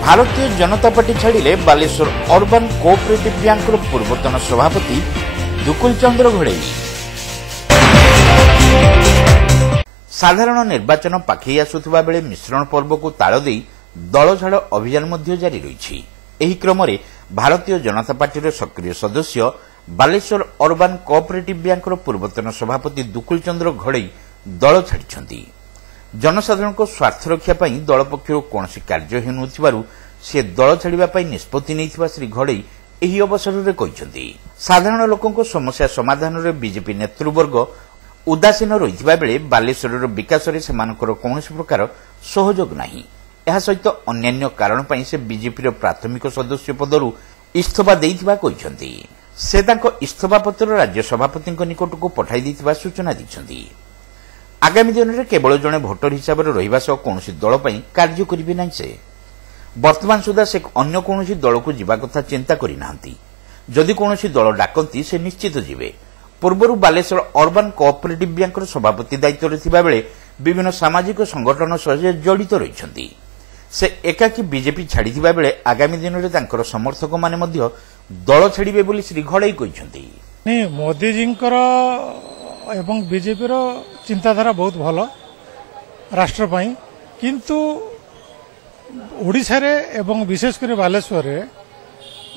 भारतीय जनता पार्टी छाड़िले Baleswar urban cooperative bank पूर्वतन सभापति दुकुल चंद्र घोड़ई। साधारण निर्वाचन पाखई आसुथिबा बेले मिश्रण पर्व को ताल दे दलझाड़ अभियान मध्य जारी रही। एही क्रम में भारतीय जनता पार्टी सक्रिय सदस्य बालेश्वर अर्बन कोऑपरेटिव बैंक पूर्वतन सभापति दुकुल चंद्र घोड़ई दल छाड़ी। जनसाधारण स्वार्थ रक्षा दल पक्षर कौन कार्य हेतु से दल छाड़ा निष्पत्ति नहीं श्री घोड़ई एही अवसर में कहते साधारण लोकों समस्या समाधान में बीजेपी नेतृवर्ग उदासीन रही बेले बालेश्वर विकास में कौन प्रकार सहयोग नहीं। यह सहित अन्य कारण से बीजेपी प्राथमिक सदस्य पदर इस्तीफा देइथिबा कहते से इस्तीफा पत्र राज्य सभापति निकट को पठाई देइथिबा सूचना दी। आगामी दिन में केवल जड़े भोटर हिसाब से रहिबा सह कौन दल कार्य करेंगे ना। से वर्तमान सुधा से अन्य कौन दल को जीवा कथा चिंता करना। जदि कौन दल डाकती से निश्चित जीवे। पूर्व बालेश्वर अर्बन कोऑपरेटिव बैंक सभापति दायित्व थिबा बेले विभिन्न सामाजिक संगठन सह जड़ित रही। से एकाकी बीजेपी छाड़ी बेले आगामी दिन में तांकर समर्थक माने मध्य दल छाड़िबे बोली श्री घोड़ई कहते। मोदी जी एवं बीजेपी चिंताधारा बहुत भल राष्ट्र पाई, किंतु ओडिशा रे एवं विशेषकर बालेश्वर रे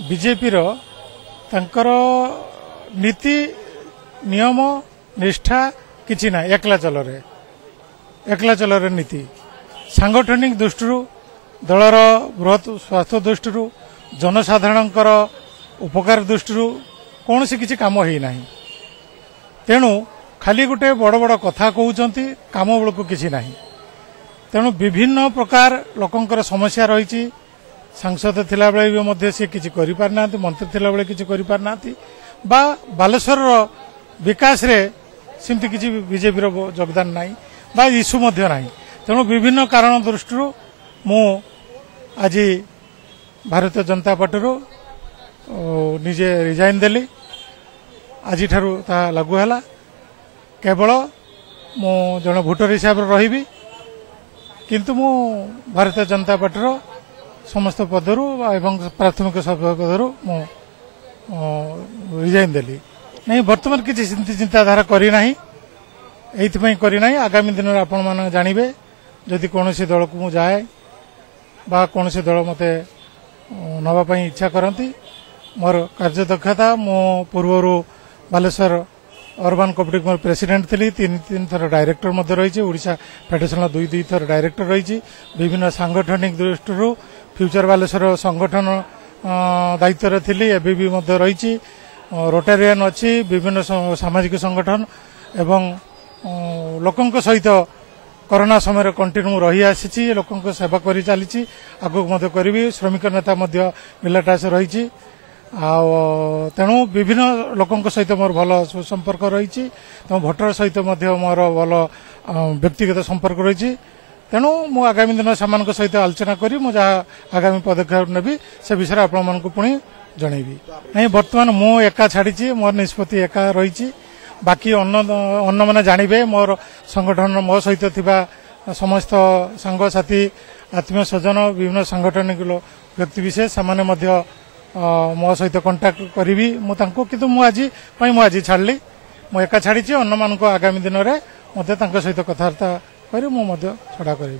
बीजेपी तांकर नीति नियम निष्ठा किछि ना। एकला चल रे नीति सांगठनिक दृष्टि दलर बृहत स्वास्थ्य दृष्टि जनसाधारण उपकार दृष्टि कौन सी किछि काम होई नाही। तेणु खाली गोटे बड़ बड़ कथा कहते काम बेलू किसी ना। तेणु विभिन्न प्रकार लोकंकर समस्या रही। सांसद थिला बेले भी सी किछि करि पार नांती, मंत्री थिला बेले किछि करि पार नांती, बा बालेश्वर विकास रे सिमती किछि बीजेपी रो योगदान नाही बा इश्यू मध्य नाही। तेणु विभिन्न कारण दृष्टि मु आज भारतीय जनता पार्टी निजे रिजाइन देली। आज ठारू ता लागू है। केवल मु जन भोटर हिसाब से रही, किंतु मु भारतीय जनता पार्टी समस्त पदर एवं प्राथमिक सभ्य पदर मु रिजाइन देली। नहीं वर्तमान किसी चिंताधारा करना करना। आगामी दिन में आपण मैंने जानवे जदि कौन दल को जाए बा कौन दल मते नापी इच्छा करती। मोर कार्यदक्षता मो पूर्वर बालेश्वर अर्बन कोऑपरेटिव प्रेसिडेंट थी, तीन थर डायरेक्टर रही। ओडिशा फेडरेशन दुई थर डायरेक्टर रही। विभिन्न सांगठनिक दृष्टि फ्यूचर बालेश्वर संगठन दायित्व थी, एबी भी रही। रोटारियन अच्छी विभिन्न सामाजिक संगठन एवं लोकों सहित कोरोना समय कंटिन्यू रही आसी लोकों सेवा कर चली आगक करी। श्रमिक नेता मिलाटास रही। तेणु विभिन्न लोकों सहित मोर भल सुसंपर्क रही। भोटर सहित मोर भल व्यक्तिगत संपर्क रही। तेणु मु आगामी दिन से सहित आलोचना करी मु जहाँ आगामी पदक्षेप नेबी से विषय आपण पुणी जनइबी। नहीं वर्तमान मु एका छाड़ी मोर निष्पत्ति एका रही। बाकी अन्न मैंने जानवे मोर संगठन मो सहित थिबा समस्त सांगसाथी आत्मीय स्वजन विभिन्न सांगठनिक व्यक्ति विशेष से मो सहित कंटाक्ट करी किंतु मुझे छाड़ी मु एका छाड़ी अन्न मान आगामी दिन में मत सहित कथबार्ता कर छड़ा करी।